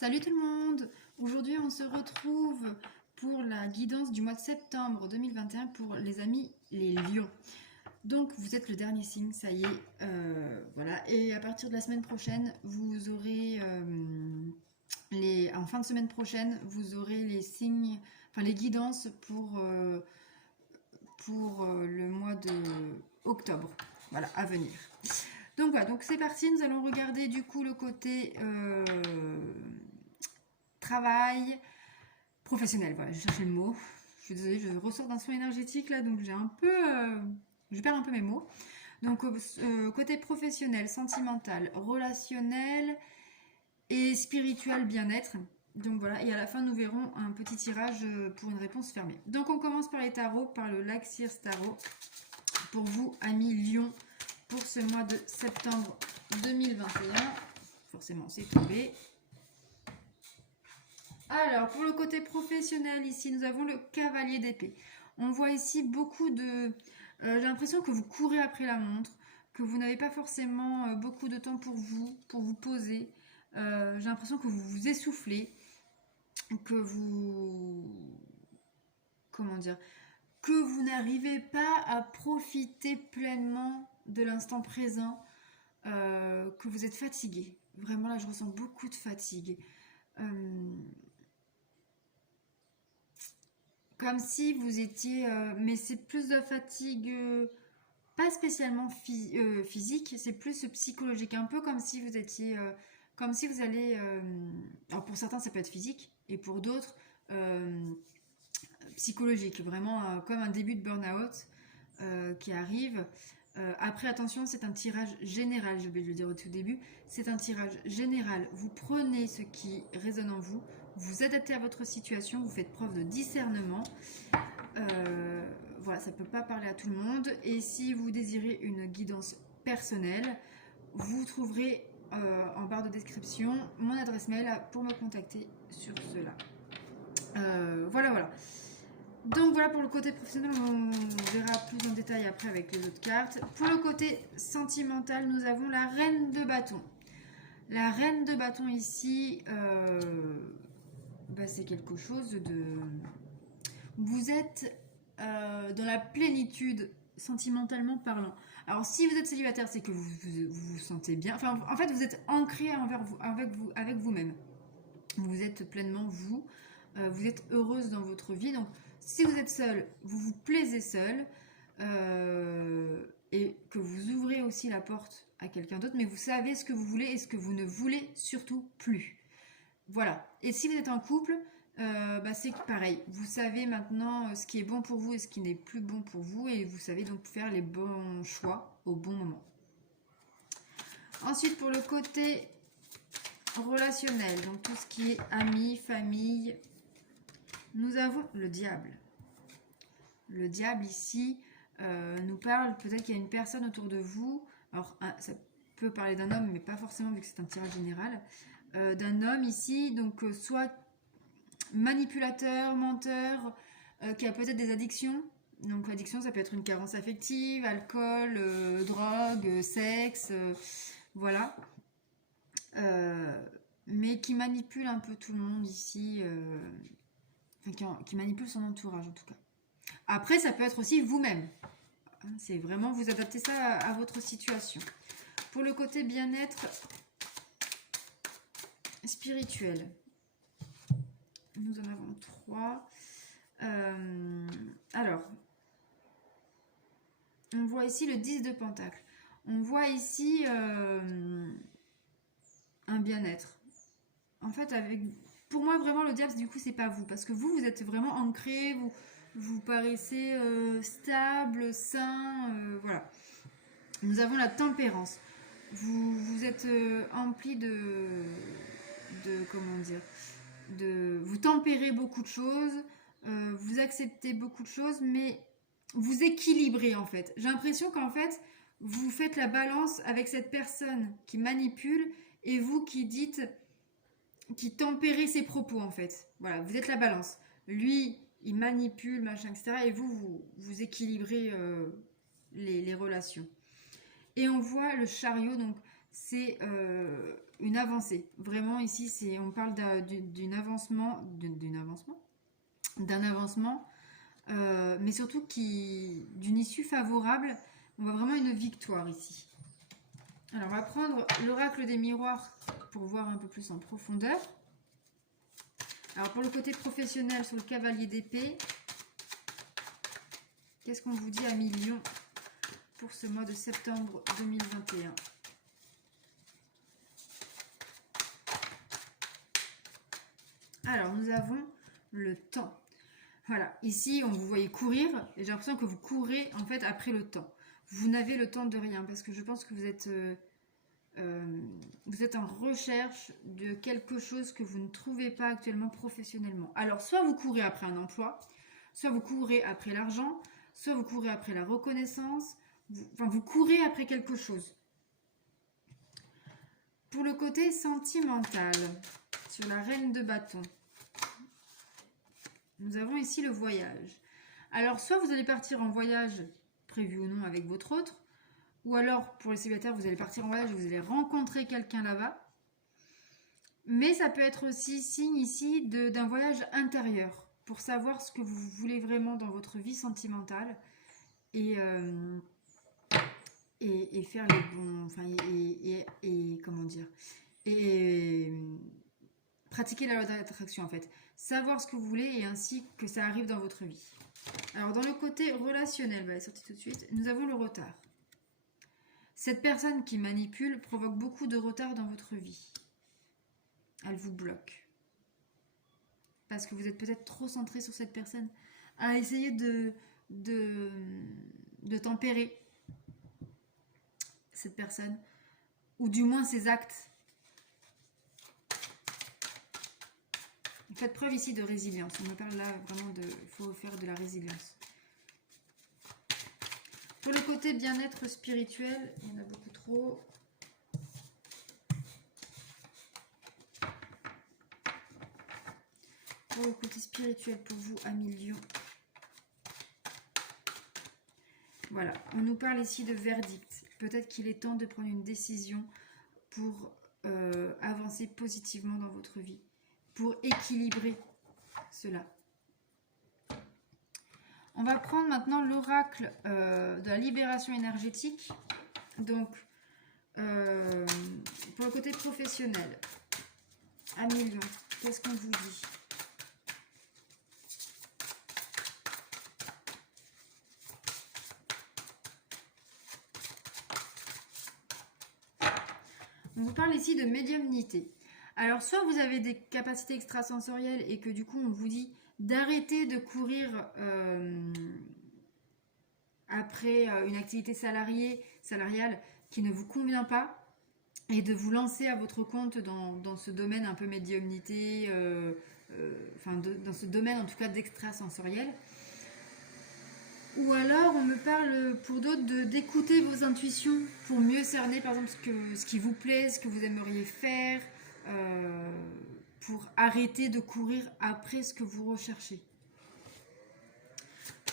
Salut tout le monde! Aujourd'hui on se retrouve pour la guidance du mois de septembre 2021 pour les amis les lions. Donc vous êtes le dernier signe, ça y est, voilà. Et à partir de la semaine prochaine, vous aurez en fin de semaine prochaine, vous aurez les signes, enfin les guidances pour le mois de octobre, voilà, à venir. Donc voilà, donc c'est parti, nous allons regarder du coup le côté travail professionnel. Voilà, j'ai cherché le mot. Je suis désolée, je ressors d'un soin énergétique là, donc j'ai un peu, je perds un peu mes mots. Donc côté professionnel, sentimental, relationnel et spirituel, bien-être. Donc voilà, et à la fin nous verrons un petit tirage pour une réponse fermée. Donc on commence par les tarots, par le Laxirs Tarot. Pour vous, amis Lion, pour ce mois de septembre 2021. Forcément, c'est tombé. Alors, pour le côté professionnel, ici, nous avons le cavalier d'épée. On voit ici beaucoup de... j'ai l'impression que vous courez après la montre, que vous n'avez pas forcément beaucoup de temps pour vous poser. J'ai l'impression que vous vous essoufflez, que vous... Comment dire? Que vous n'arrivez pas à profiter pleinement de l'instant présent, que vous êtes fatigué. Vraiment, là, je ressens beaucoup de fatigue. Comme si vous étiez... mais c'est plus de fatigue, pas spécialement physique, c'est plus psychologique. Un peu comme si vous étiez... comme si vous allez... alors pour certains, ça peut être physique, et pour d'autres, psychologique. Vraiment comme un début de burn-out qui arrive. Après, attention, c'est un tirage général, j'ai oublié de le dire au tout début. C'est un tirage général. Vous prenez ce qui résonne en vous, vous adaptez à votre situation, vous faites preuve de discernement. Voilà, ça ne peut pas parler à tout le monde. Et si vous désirez une guidance personnelle, vous trouverez en barre de description mon adresse mail pour me contacter sur cela. Voilà. Donc voilà pour le côté professionnel, on verra plus en détail après avec les autres cartes. Pour le côté sentimental, nous avons la reine de bâton. La reine de bâton ici, c'est quelque chose de... Vous êtes dans la plénitude sentimentalement parlant. Alors si vous êtes célibataire, c'est que vous sentez bien. Enfin, en fait, vous êtes ancré avec vous-même. Vous êtes pleinement vous. Vous êtes heureuse dans votre vie. Donc si vous êtes seul, vous vous plaisez seul et que vous ouvrez aussi la porte à quelqu'un d'autre, mais vous savez ce que vous voulez et ce que vous ne voulez surtout plus. Voilà. Et si vous êtes en couple, c'est pareil. Vous savez maintenant ce qui est bon pour vous et ce qui n'est plus bon pour vous et vous savez donc faire les bons choix au bon moment. Ensuite, pour le côté relationnel, donc tout ce qui est amis, famille, nous avons le diable. Le diable ici nous parle, peut-être qu'il y a une personne autour de vous, alors ça peut parler d'un homme, mais pas forcément vu que c'est un tirage général, d'un homme ici, donc soit manipulateur, menteur, qui a peut-être des addictions. Donc l'addiction, ça peut être une carence affective, alcool, drogue, sexe, voilà. Mais qui manipule un peu tout le monde ici, qui manipule son entourage en tout cas. Après, ça peut être aussi vous-même. C'est vraiment vous adapter ça à votre situation. Pour le côté bien-être spirituel, nous en avons 3. Alors, on voit ici le 10 de Pentacle. On voit ici un bien-être. En fait, pour moi, vraiment, le diable, du coup, c'est pas vous. Parce que vous êtes vraiment ancré, vous paraissez stable, sain, voilà. Nous avons la tempérance. Vous êtes empli comment dire, vous tempérez beaucoup de choses, vous acceptez beaucoup de choses, mais vous équilibrez en fait. J'ai l'impression qu'en fait, vous faites la balance avec cette personne qui manipule et vous qui dites, qui tempérez ses propos en fait. Voilà, vous êtes la balance. Lui, il manipule, machin, etc. Et vous équilibrez les relations. Et on voit le chariot, donc c'est une avancée. Vraiment ici, on parle d'un avancement, mais surtout d'une issue favorable. On voit vraiment une victoire ici. Alors on va prendre l'oracle des miroirs pour voir un peu plus en profondeur. Alors pour le côté professionnel, sur le cavalier d'épée, qu'est-ce qu'on vous dit à Lion pour ce mois de septembre 2021? Alors nous avons le temps. Voilà, ici on vous voyez courir et j'ai l'impression que vous courez en fait après le temps. Vous n'avez le temps de rien parce que je pense que vous êtes en recherche de quelque chose que vous ne trouvez pas actuellement professionnellement. Alors soit vous courez après un emploi, soit vous courez après l'argent, soit vous courez après la reconnaissance, vous courez après quelque chose. Pour le côté sentimental, sur la reine de bâton, nous avons ici le voyage. Alors soit vous allez partir en voyage, prévu ou non avec votre autre, ou alors pour les célibataires vous allez partir en voyage et vous allez rencontrer quelqu'un là-bas. Mais ça peut être aussi signe ici d'un voyage intérieur, pour savoir ce que vous voulez vraiment dans votre vie sentimentale et faire les bons, enfin et comment dire, et pratiquer la loi d'attraction en fait, savoir ce que vous voulez et ainsi que ça arrive dans votre vie. Alors dans le côté relationnel, elle est sortie tout de suite, nous avons le retard. Cette personne qui manipule provoque beaucoup de retard dans votre vie. Elle vous bloque. Parce que vous êtes peut-être trop centré sur cette personne. À essayer de tempérer cette personne. Ou du moins ses actes. Faites preuve ici de résilience. On me parle là vraiment de... Il faut faire de la résilience. Pour le côté bien-être spirituel, il y en a beaucoup trop. Pour le côté spirituel pour vous, amis Lion. Voilà, on nous parle ici de verdict. Peut-être qu'il est temps de prendre une décision pour avancer positivement dans votre vie. Pour équilibrer cela. On va prendre maintenant l'oracle de la libération énergétique. Donc, pour le côté professionnel, amis Lion, qu'est-ce qu'on vous dit ? On vous parle ici de médiumnité. Alors, soit vous avez des capacités extrasensorielles et que du coup, on vous dit d'arrêter de courir après une activité salariale qui ne vous convient pas et de vous lancer à votre compte dans ce domaine un peu médiumnité, dans ce domaine en tout cas d'extrasensoriel. Ou alors, on me parle pour d'autres d'écouter vos intuitions pour mieux cerner par exemple ce qui vous plaît, ce que vous aimeriez faire, pour arrêter de courir après ce que vous recherchez.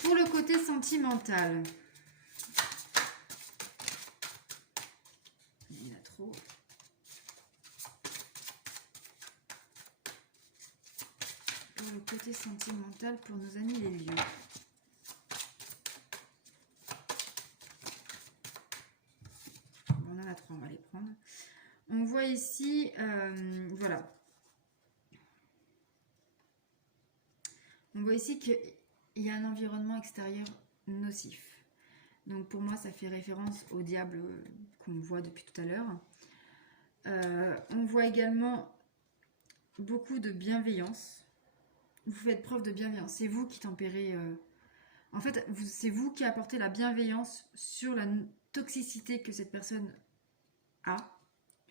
Pour le côté sentimental, il y en a trop. Pour le côté sentimental pour nos amis les lions. On en a trois, on va les prendre. On voit ici, voilà. On voit ici qu'il y a un environnement extérieur nocif. Donc pour moi, ça fait référence au diable qu'on voit depuis tout à l'heure. On voit également beaucoup de bienveillance. Vous faites preuve de bienveillance. C'est vous qui tempérez... En fait, c'est vous qui apportez la bienveillance sur la toxicité que cette personne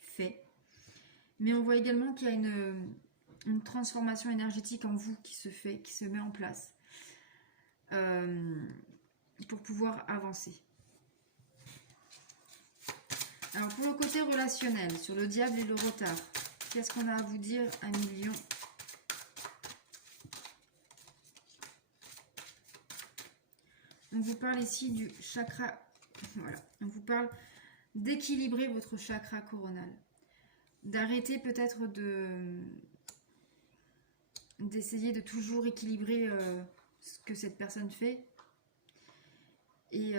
fait. Mais on voit également qu'il y a une transformation énergétique en vous qui se met en place pour pouvoir avancer. Alors pour le côté relationnel, sur le diable et le retard, qu'est-ce qu'on a à vous dire, amis Lion ? On vous parle ici du chakra, voilà, on vous parle d'équilibrer votre chakra coronal. D'arrêter peut-être d'essayer de toujours équilibrer ce que cette personne fait. Et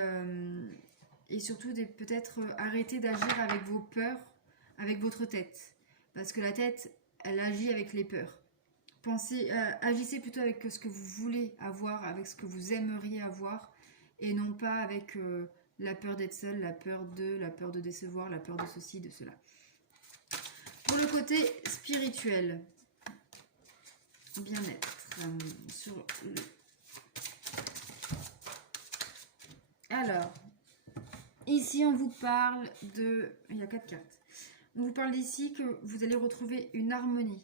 surtout peut-être arrêter d'agir avec vos peurs, avec votre tête. Parce que la tête, elle agit avec les peurs. Agissez plutôt avec ce que vous voulez avoir, avec ce que vous aimeriez avoir, et non pas avec la peur d'être seul, la peur de décevoir, la peur de ceci, de cela. Pour le côté spirituel, bien-être, Alors, ici on vous parle de... Il y a 4 cartes. On vous parle ici que vous allez retrouver une harmonie,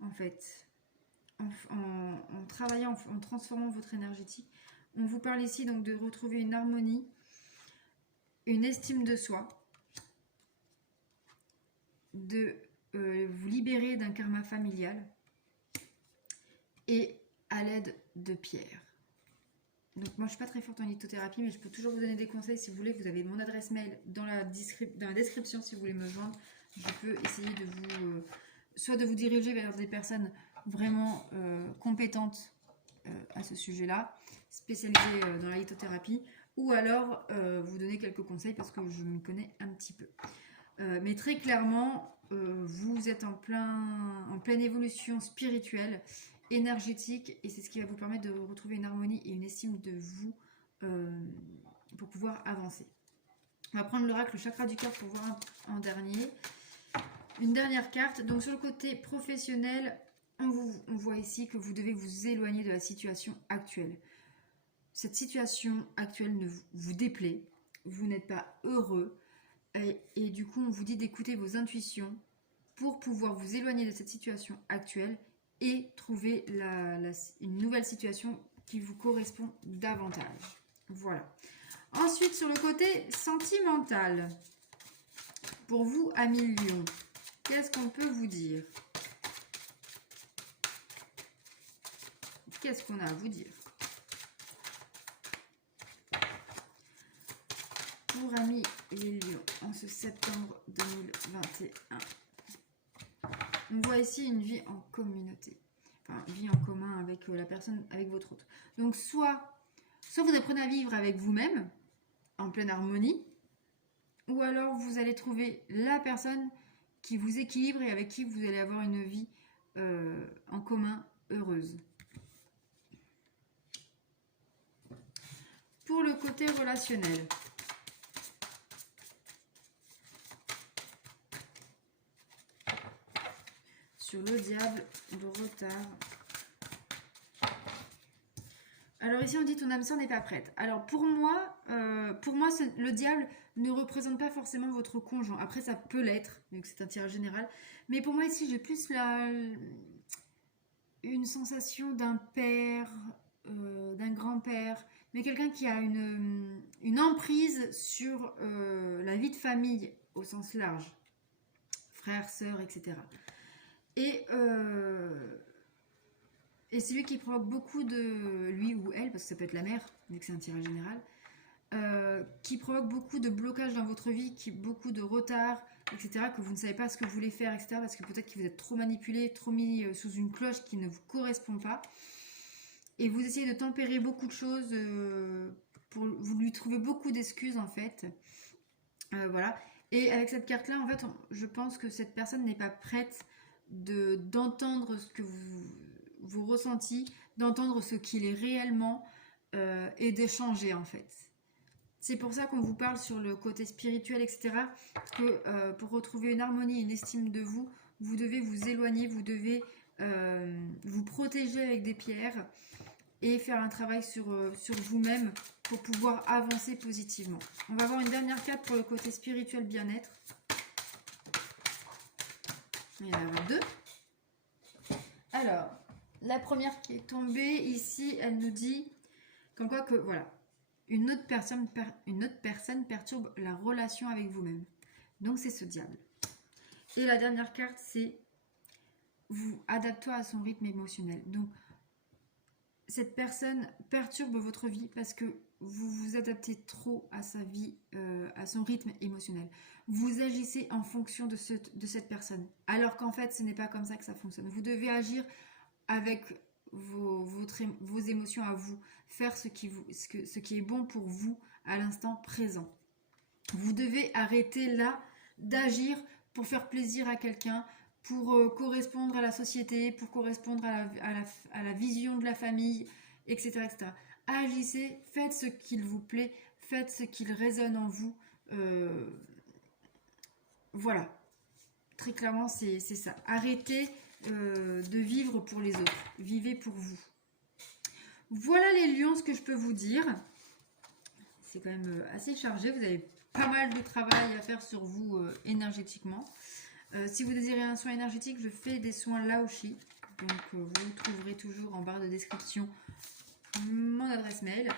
en fait, en travaillant, en transformant votre énergétique. On vous parle ici donc de retrouver une harmonie, une estime de soi, de vous libérer d'un karma familial et à l'aide de pierres. Donc moi je suis pas très forte en lithothérapie, mais je peux toujours vous donner des conseils si vous voulez. Vous avez mon adresse mail dans la description si vous voulez me joindre. Je peux essayer de vous soit de vous diriger vers des personnes vraiment compétentes à ce sujet-là, spécialisées dans la lithothérapie, ou alors vous donner quelques conseils parce que je m'y connais un petit peu. Mais très clairement, vous êtes en pleine évolution spirituelle, énergétique, et c'est ce qui va vous permettre de retrouver une harmonie et une estime de vous pour pouvoir avancer. On va prendre l'oracle, le chakra du cœur pour voir en dernier. Une dernière carte. Donc sur le côté professionnel, on voit ici que vous devez vous éloigner de la situation actuelle. Cette situation actuelle vous déplaît, vous n'êtes pas heureux, et du coup on vous dit d'écouter vos intuitions pour pouvoir vous éloigner de cette situation actuelle et trouver une nouvelle situation qui vous correspond davantage. Voilà. Ensuite, sur le côté sentimental, pour vous, amis Lion, qu'est-ce qu'on peut vous dire? Qu'est-ce qu'on a à vous dire? Pour amis les Lions, en ce septembre 2021. On voit ici une vie en communauté. Enfin, vie en commun avec la personne, avec votre autre. Donc, soit vous apprenez à vivre avec vous-même, en pleine harmonie, ou alors vous allez trouver la personne qui vous équilibre et avec qui vous allez avoir une vie en commun heureuse. Pour le côté relationnel, sur le diable, le retard. Alors ici on dit ton âme sœur n'est pas prête. Alors pour moi le diable ne représente pas forcément votre conjoint. Après ça peut l'être, vu que c'est un tirage général. Mais pour moi ici j'ai plus une sensation d'un père, d'un grand-père, mais quelqu'un qui a une emprise sur la vie de famille au sens large. Frères, sœurs, etc. Et c'est lui qui provoque beaucoup de... Lui ou elle, parce que ça peut être la mère, vu que c'est un tirage général, qui provoque beaucoup de blocages dans votre vie, beaucoup de retard, etc., que vous ne savez pas ce que vous voulez faire, etc., parce que peut-être que vous êtes trop manipulé, trop mis sous une cloche qui ne vous correspond pas. Et vous essayez de tempérer beaucoup de choses, vous lui trouvez beaucoup d'excuses, en fait. Voilà. Et avec cette carte-là, en fait, je pense que cette personne n'est pas prête d'entendre ce que vous ressenti, d'entendre ce qu'il est réellement et d'échanger en fait. C'est pour ça qu'on vous parle sur le côté spirituel, etc. Que pour retrouver une harmonie, une estime de vous, vous devez vous éloigner, vous devez vous protéger avec des pierres et faire un travail sur vous-même pour pouvoir avancer positivement. On va voir une dernière carte pour le côté spirituel bien-être. Il y en a 2. Alors, la première qui est tombée ici, elle nous dit comme quoi que voilà, une autre personne perturbe la relation avec vous-même. Donc c'est ce diable. Et la dernière carte, c'est vous adaptez à son rythme émotionnel. Donc cette personne perturbe votre vie parce que vous vous adaptez trop à sa vie, à son rythme émotionnel. Vous agissez en fonction de cette personne. Alors qu'en fait, ce n'est pas comme ça que ça fonctionne. Vous devez agir avec vos émotions à vous. Faire ce qui est bon pour vous à l'instant présent. Vous devez arrêter là d'agir pour faire plaisir à quelqu'un, pour correspondre à la société, pour correspondre à la vision de la famille, etc., etc. Agissez, faites ce qu'il vous plaît, faites ce qu'il résonne en vous. Voilà, très clairement, c'est ça. Arrêtez de vivre pour les autres, vivez pour vous. Voilà les lions, ce que je peux vous dire. C'est quand même assez chargé, vous avez pas mal de travail à faire sur vous énergétiquement. Si vous désirez un soin énergétique, je fais des soins Laoshi. Donc vous trouverez toujours en barre de description mon adresse mail.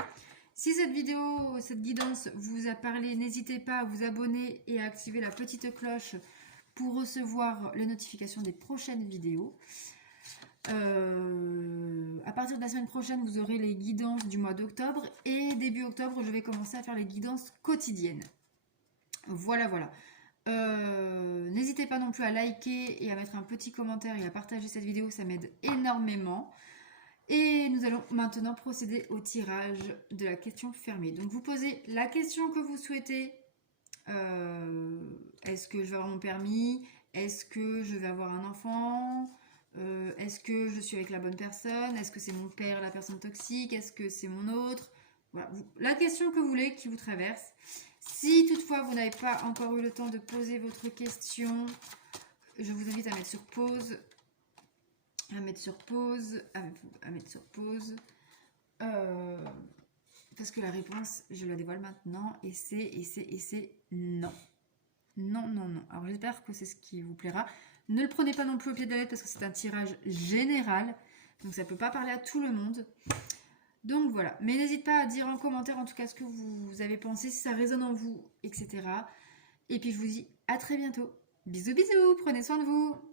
Si cette vidéo, cette guidance vous a parlé, n'hésitez pas à vous abonner et à activer la petite cloche pour recevoir les notifications des prochaines vidéos. À partir de la semaine prochaine, vous aurez les guidances du mois d'octobre et début octobre, je vais commencer à faire les guidances quotidiennes. Voilà, voilà. N'hésitez pas non plus à liker et à mettre un petit commentaire et à partager cette vidéo, ça m'aide énormément. Et nous allons maintenant procéder au tirage de la question fermée. Donc vous posez la question que vous souhaitez. Est-ce que je vais avoir mon permis? Est-ce que je vais avoir un enfant? Est-ce que je suis avec la bonne personne? Est-ce que c'est mon père, la personne toxique? Est-ce que c'est mon autre? Voilà, la question que vous voulez qui vous traverse. Si toutefois vous n'avez pas encore eu le temps de poser votre question, je vous invite à mettre sur pause. Parce que la réponse, je la dévoile maintenant et c'est non. Non, non, non. Alors j'espère que c'est ce qui vous plaira. Ne le prenez pas non plus au pied de la lettre parce que c'est un tirage général. Donc ça ne peut pas parler à tout le monde. Donc voilà. Mais n'hésitez pas à dire en commentaire en tout cas ce que vous avez pensé, si ça résonne en vous, etc. Et puis je vous dis à très bientôt. Bisous, bisous. Prenez soin de vous.